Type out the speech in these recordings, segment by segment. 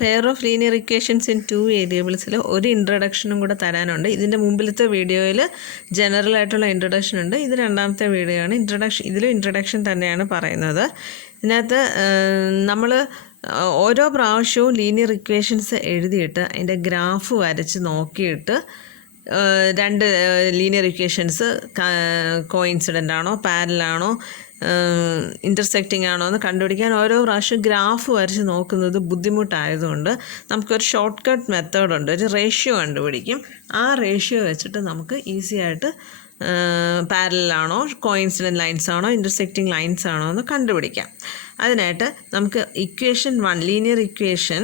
Pair of linear equations in 2 വേരിയബിൾസിൽ ഒരു ഇൻട്രഡക്ഷനും കൂടെ തരാനുണ്ട്. ഇതിൻ്റെ മുമ്പിലത്തെ വീഡിയോയിൽ ജനറൽ ആയിട്ടുള്ള ഇൻട്രഡക്ഷൻ ഉണ്ട്. ഇത് രണ്ടാമത്തെ വീഡിയോ ആണ്. ഇതിലും ഇൻട്രഡക്ഷൻ തന്നെയാണ് പറയുന്നത്. ഇതിനകത്ത് നമ്മൾ ഓരോ പ്രാവശ്യവും ലീനിയർ ഇക്വേഷൻസ് എഴുതിയിട്ട് അതിൻ്റെ ഗ്രാഫ് വരച്ച് നോക്കിയിട്ട് രണ്ട് ലീനിയർ ഇക്വേഷൻസ് കോയിൻസിഡൻ്റ് ആണോ പാരലാണോ ഇൻ്റർസെക്റ്റിംഗ് ആണോ എന്ന് കണ്ടുപിടിക്കാൻ ഓരോ പ്രാവശ്യം ഗ്രാഫ് വരച്ച് നോക്കുന്നത് ബുദ്ധിമുട്ടായതുകൊണ്ട് നമുക്കൊരു ഷോർട്ട് കട്ട് മെത്തേഡുണ്ട്. ഒരു റേഷ്യോ കണ്ടുപിടിക്കും. ആ റേഷ്യോ വെച്ചിട്ട് നമുക്ക് ഈസി ആയിട്ട് പാരലാണോ കോയിൻസിഡൻറ്റ് ലൈൻസ് ആണോ ഇൻ്റർസെക്റ്റിംഗ് ലൈൻസ് ആണോ എന്ന് കണ്ടുപിടിക്കാം. അതിനായിട്ട് നമുക്ക് ഇക്വേഷൻ 1 ലീനിയർ ഇക്വേഷൻ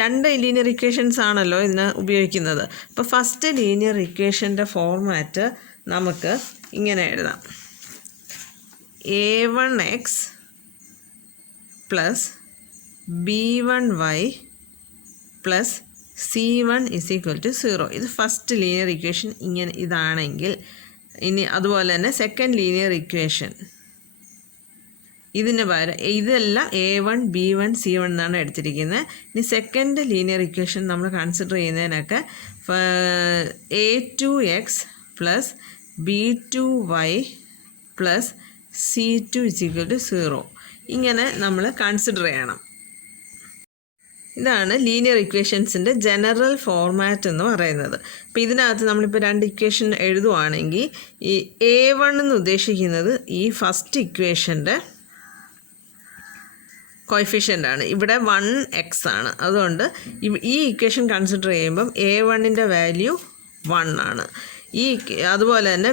രണ്ട് ലീനിയർ ഇക്വേഷൻസ് ആണല്ലോ ഇതിന് ഉപയോഗിക്കുന്നത്. അപ്പോൾ ഫസ്റ്റ് ലീനിയർ ഇക്വേഷൻ്റെ ഫോർമാറ്റ് നമുക്ക് ഇങ്ങനെ എഴുതാം: a1x plus b1y plus c1 = 0. ഇത് ഫസ്റ്റ് ലീനിയർ ഇക്വേഷൻ ഇതാണെങ്കിൽ, ഇനി അതുപോലെ തന്നെ സെക്കൻഡ് ലീനിയർ ഇക്വേഷൻ ഇതിന് പകരം ഇതെല്ലാം a1 b1 c1 എന്നാണ് എടുത്തിരിക്കുന്നത്. ഇനി സെക്കൻഡ് ലീനിയർ ഇക്വേഷൻ നമ്മൾ കൺസിഡർ ചെയ്യുന്നതിനൊക്കെ a2x plus b2y plus c2 = 0 ഇങ്ങനെ നമ്മൾ കൺസിഡർ ചെയ്യണം. ഇതാണ് ലീനിയർ ഇക്വേഷൻസിൻ്റെ ജനറൽ ഫോർമാറ്റ് എന്ന് പറയുന്നത്. അപ്പോൾ ഇതിനകത്ത് നമ്മളിപ്പോൾ രണ്ട് ഇക്വേഷൻ എഴുതുവാണെങ്കിൽ ഈ a1 എന്ന് ഉദ്ദേശിക്കുന്നത് ഈ ഫസ്റ്റ് ഇക്വേഷൻ്റെ കോയിഫിഷ്യൻ്റ് ആണ്. ഇവിടെ 1x ആണ്. അതുകൊണ്ട് ഈ ഇക്വേഷൻ കൺസിഡർ ചെയ്യുമ്പം a1ൻ്റെ വാല്യൂ 1 ആണ്. അതുപോലെ തന്നെ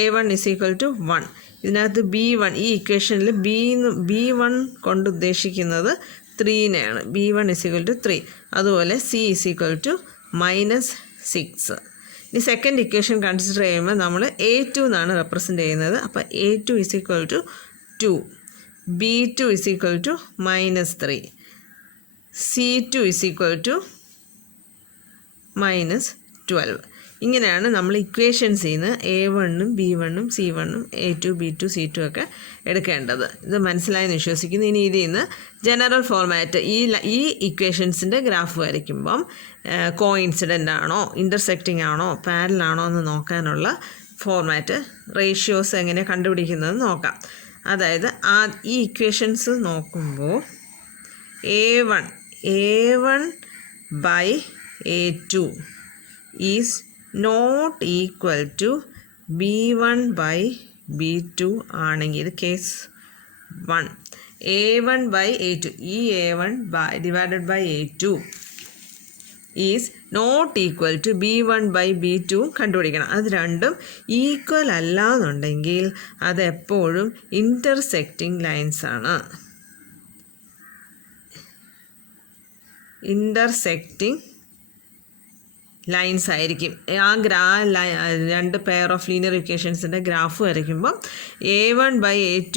a1 = 1. ഇതിനകത്ത് b1 ഈ ഇക്വേഷനിൽ b1 കൊണ്ട് ഉദ്ദേശിക്കുന്നത് 3-നെയാണ്. b1 = 3. അതുപോലെ c = -6. ഇനി സെക്കൻഡ് ഇക്വേഷൻ കൺസിഡർ ചെയ്യുമ്പോൾ നമ്മൾ a2 എന്നാണ് റെപ്രസെൻ്റ് ചെയ്യുന്നത്. അപ്പോൾ a2 = 2, b2 = -3, c2 = -12. ഇങ്ങനെയാണ് നമ്മൾ ഇക്വേഷൻസിൽ നിന്ന് a1ഉം b1ഉം c1ഉം a2 b2 c2 ഒക്കെ എടുക്കേണ്ടത്. ഇത് മനസ്സിലായെന്ന് വിശ്വസിക്കുന്നു. ഇനി ഇതിൽ നിന്ന് ജനറൽ ഫോർമാറ്റ് ഈ ഇക്വേഷൻസിൻ്റെ ഗ്രാഫ് വരയ്ക്കുമ്പം കോയിൻസിഡൻ്റ് ആണോ ഇൻ്റർസെക്റ്റിംഗ് ആണോ പാരലാണോ എന്ന് നോക്കാനുള്ള ഫോർമാറ്റ് റേഷ്യോസ് എങ്ങനെ കണ്ടുപിടിക്കുന്നതെന്ന് നോക്കാം. അതായത് ഈ ഇക്വേഷൻസ് നോക്കുമ്പോൾ a1 by a2 is not equal to b1 by b2 ആണെങ്കിൽ ഇത് കേസ് 1. a1 by a2 ഈ a1 divided by a2 is not equal to b1 by b2 കണ്ടുപിടിക്കണം. അത് രണ്ടും ഈക്വൽ അല്ല എന്നുണ്ടെങ്കിൽ അതെപ്പോഴും ഇൻ്റർസെക്റ്റിംഗ് ലൈൻസ് ആണ്. ഇൻ്റർസെക്റ്റിംഗ് ലൈൻസ് ആയിരിക്കും. രണ്ട് പെയർ ഓഫ് ലീനിയർ ഇക്വേഷൻസിൻ്റെ ഗ്രാഫ് വരയ്ക്കുമ്പം a1 by a2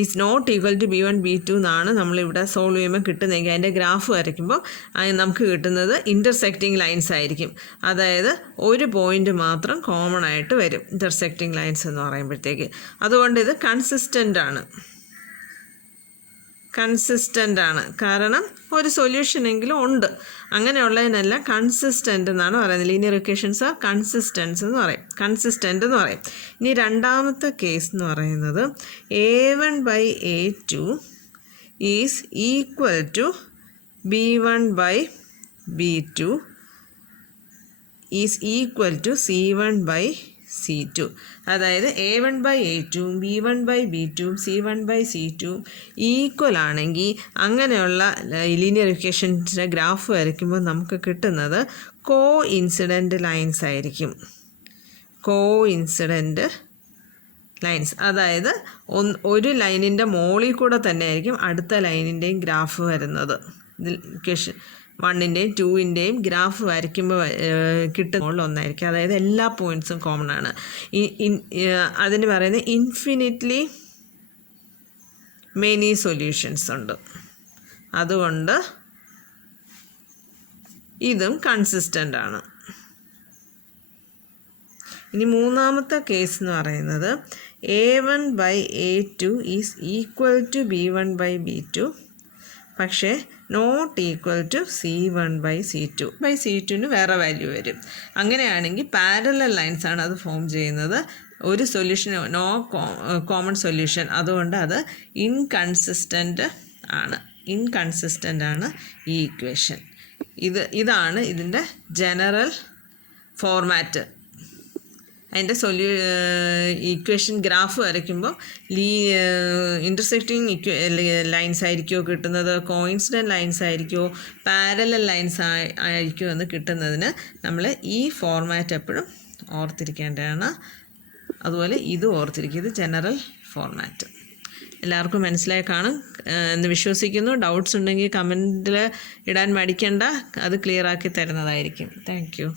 is not equal to b1 b2 എന്നാണ് നമ്മളിവിടെ സോൾവ് ചെയ്യുമ്പോൾ കിട്ടുന്നതെങ്കിൽ അതിൻ്റെ ഗ്രാഫ് വരയ്ക്കുമ്പോൾ നമുക്ക് കിട്ടുന്നത് ഇൻ്റർസെക്റ്റിംഗ് ലൈൻസ് ആയിരിക്കും. അതായത് ഒരു പോയിൻ്റ് മാത്രം കോമൺ ആയിട്ട് വരും ഇൻ്റർസെക്റ്റിംഗ് ലൈൻസ് എന്ന് പറയുമ്പോഴത്തേക്ക്. അതുകൊണ്ട് ഇത് കൺസിസ്റ്റൻ്റ് ആണ്. കാരണം ഒരു സൊല്യൂഷനെങ്കിലും ഉണ്ട്. അങ്ങനെയുള്ളതിനെല്ലാം കൺസിസ്റ്റൻ്റ് എന്നാണ് പറയുന്നത്. ലീനിയർ ഇക്വേഷൻസ് കൺസിസ്റ്റൻ്റ് എന്ന് പറയും. ഇനി രണ്ടാമത്തെ കേസ് എന്ന് പറയുന്നത് a1 by a2 is equal to b1 by b2 is equal to c1 by c2. അതായത് a1 by a2 b1 by b2 c1 by c2 equal ആണെങ്കിൽ അങ്ങനെയുള്ള ലീനിയർ ഇക്വേഷൻസിൻ്റെ ഗ്രാഫ് വരയ്ക്കുമ്പോൾ നമുക്ക് കിട്ടുന്നത് കോ ഇൻസിഡൻറ്റ് ലൈൻസ് ആയിരിക്കും. അതായത് ഒരു ലൈനിൻ്റെ മോളിൽ കൂടെ തന്നെ ആയിരിക്കും അടുത്ത ലൈനിൻ്റെയും ഗ്രാഫ് വരുന്നത്. ഇതിൽ ഇക്വേഷൻ 1ൻ്റെയും 2ൻ്റെയും ഗ്രാഫ് വരയ്ക്കുമ്പോൾ കിട്ടുന്ന ഒന്നായിരിക്കും. അതായത് എല്ലാ പോയിൻറ്റ്സും കോമൺ ആണ്. അതിന് പറയുന്നത് ഇൻഫിനിറ്റ്ലി മെനി സൊല്യൂഷൻസ് ഉണ്ട്. അതുകൊണ്ട് ഇതും കൺസിസ്റ്റൻ്റ് ആണ്. ഇനി മൂന്നാമത്തെ കേസ് എന്ന് പറയുന്നത് A1/A2 is equal to B1/B2, പക്ഷേ നോട്ട് ഈക്വൽ ടു C1/C2. C2ന് വേറെ വാല്യൂ വരും. അങ്ങനെയാണെങ്കിൽ പാരലൽ ലൈൻസ് ആണ് അത് ഫോം ചെയ്യുന്നത്. ഒരു സൊല്യൂഷൻ, നോ കോമൺ സൊല്യൂഷൻ, അതുകൊണ്ട് അത് ഇൻകൺസിസ്റ്റൻ്റ് ആണ് ഈ ഇക്വേഷൻ. ഇതാണ് ഇതിൻ്റെ ജനറൽ ഫോർമാറ്റ്. അതിൻ്റെ ഇക്വേഷൻ ഗ്രാഫ് വരയ്ക്കുമ്പോൾ ഇൻ്റർസെക്റ്റിംഗ് ലൈൻസ് ആയിരിക്കുമോ കിട്ടുന്നത്, കോയിൻസിഡൻറ്റ് ലൈൻസ് ആയിരിക്കുമോ, പാരലൽ ലൈൻസ് ആയിരിക്കുമോ എന്ന് കിട്ടുന്നതിന് നമ്മൾ ഈ ഫോർമാറ്റ് എപ്പോഴും ഓർത്തിരിക്കേണ്ടതാണ്. അതുപോലെ ഇത് ഓർത്തിരിക്കുക, ഇത് ജനറൽ ഫോർമാറ്റ്. എല്ലാവർക്കും മനസ്സിലായി കാണും എന്ന് വിശ്വസിക്കുന്നു. ഡൗട്ട്സ് ഉണ്ടെങ്കിൽ കമൻറ്റിൽ ഇടാൻ മടിക്കണ്ട, അത് ക്ലിയർ ആക്കി തരുന്നതായിരിക്കും. Thank you.